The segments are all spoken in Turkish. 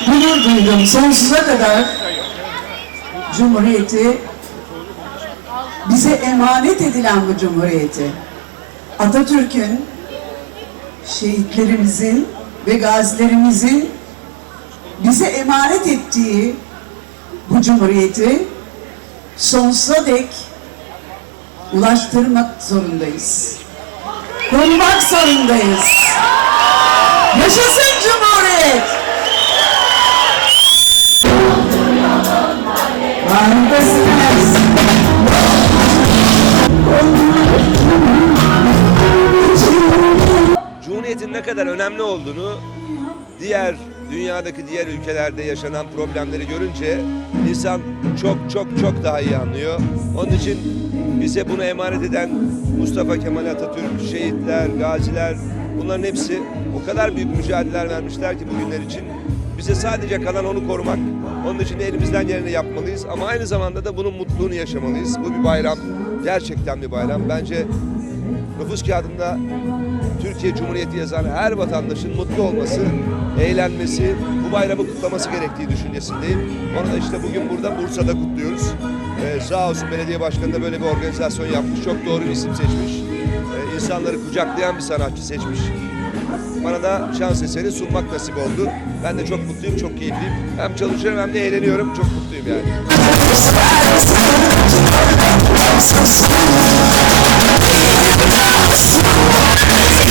gurur duydum. Sonsuza kadar Cumhuriyeti bize emanet edilen bu Cumhuriyeti Atatürk'ün şehitlerimizin ve gazilerimizin bize emanet ettiği bu Cumhuriyeti sonsuza dek ulaştırmak zorundayız. Korumak zorundayız. Yaşasın Cumhuriyet! Önemli olduğunu diğer dünyadaki diğer ülkelerde yaşanan problemleri görünce insan çok çok çok daha iyi anlıyor. Onun için bize bunu emanet eden Mustafa Kemal Atatürk, şehitler, gaziler bunların hepsi o kadar büyük mücadeleler vermişler ki bugünler için. Bize sadece kalan onu korumak. Onun için de elimizden geleni yapmalıyız ama aynı zamanda da bunun mutluluğunu yaşamalıyız. Bu bir bayram. Gerçekten bir bayram. Bence nüfus kağıdında Türkiye Cumhuriyeti yazan her vatandaşın mutlu olması, eğlenmesi, bu bayramı kutlaması gerektiği düşüncesindeyim. Onu da işte bugün burada Bursa'da kutluyoruz. Ee, sağ olsun belediye başkanı da böyle bir organizasyon yapmış. Çok doğru bir isim seçmiş. Ee, insanları kucaklayan bir sanatçı seçmiş. Bana da şans eseri sunmak nasip oldu. Ben de çok mutluyum, çok keyifliyim. Hem çalışıyorum hem de eğleniyorum. Çok mutluyum yani.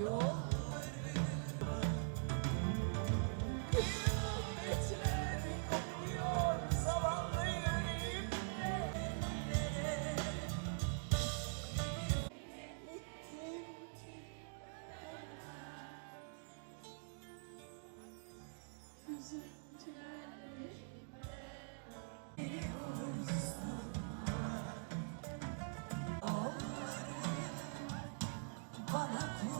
yolları Bana kurşunlar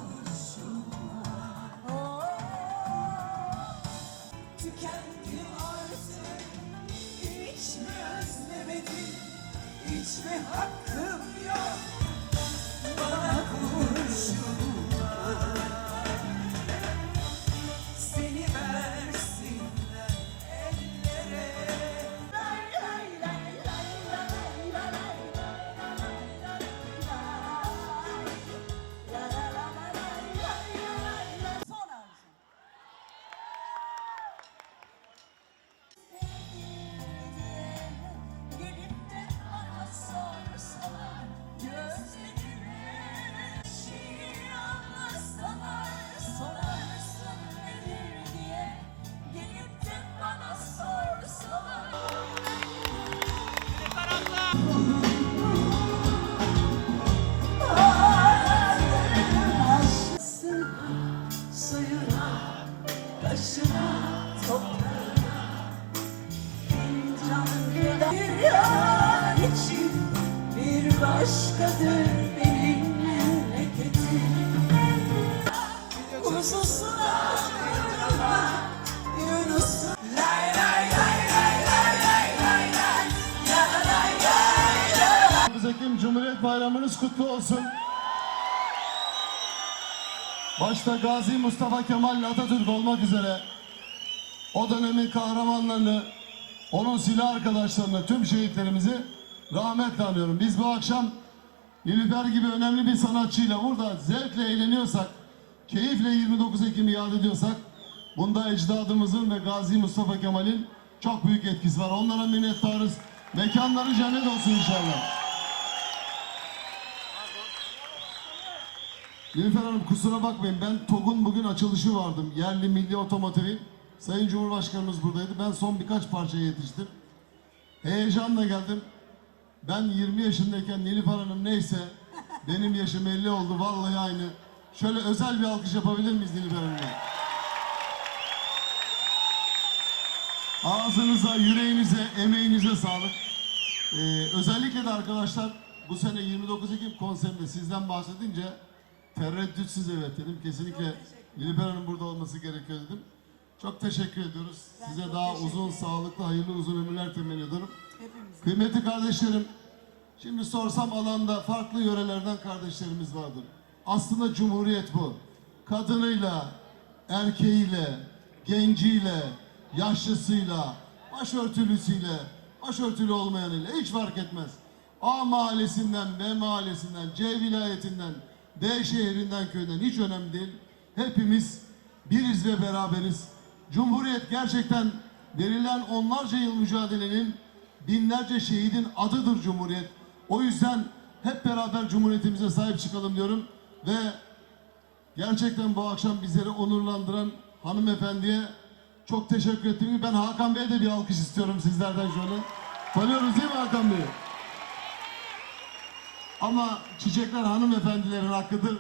Ekim Cumhuriyet Bayramınız kutlu olsun. Başta Gazi Mustafa Kemal Atatürk olmak üzere o dönemin kahramanlarını, onun silah arkadaşlarını, tüm şehitlerimizi rahmetle anıyorum. Biz bu akşam Nilüfer gibi önemli bir sanatçıyla burada zevkle eğleniyorsak, keyifle 29 Ekim'i yad ediyorsak Bunda ecdadımızın ve Gazi Mustafa Kemal'in çok büyük etkisi var. Onlara minnettarız. Mekanları cennet olsun inşallah. Nilüfer Hanım kusura bakmayın ben TOG'un bugün açılışı vardım. Yerli milli otomotivin. Sayın Cumhurbaşkanımız buradaydı. Ben son birkaç parçaya yetiştim. Heyecanla geldim. Ben 20 yaşındayken Nilüfer Hanım neyse benim yaşım 50 oldu vallahi aynı. Şöyle özel bir alkış yapabilir miyiz Nilüfer Hanım'a? Ağzınıza, yüreğinize, emeğinize sağlık. Ee, özellikle de arkadaşlar bu sene 29 Ekim konserinde sizden bahsedince tereddütsüz evet dedim. Kesinlikle Nilüfer Hanım burada olması gerekiyor dedim. Çok teşekkür ediyoruz. Size daha uzun, sağlıklı, hayırlı uzun ömürler temenni ediyorum. Kıymetli kardeşlerim, şimdi sorsam alanda farklı yörelerden kardeşlerimiz vardır. Aslında cumhuriyet bu. Kadınıyla, erkeğiyle, genciyle, yaşlısıyla, başörtülüsüyle, başörtülü olmayanıyla hiç fark etmez. A mahallesinden, B mahallesinden, C vilayetinden, D şehrinden, köyden hiç önemli değil. Hepimiz biriz ve beraberiz. Cumhuriyet gerçekten verilen onlarca yıl mücadelenin binlerce şehidin adıdır Cumhuriyet. O yüzden hep beraber Cumhuriyetimize sahip çıkalım diyorum ve gerçekten bu akşam bizleri onurlandıran hanımefendiye çok teşekkür ettiğimi ben Hakan Bey'e de bir alkış istiyorum sizlerden şöyle. Tanıyoruz değil mi Hakan Bey'i? Ama çiçekler hanımefendilerin hakkıdır.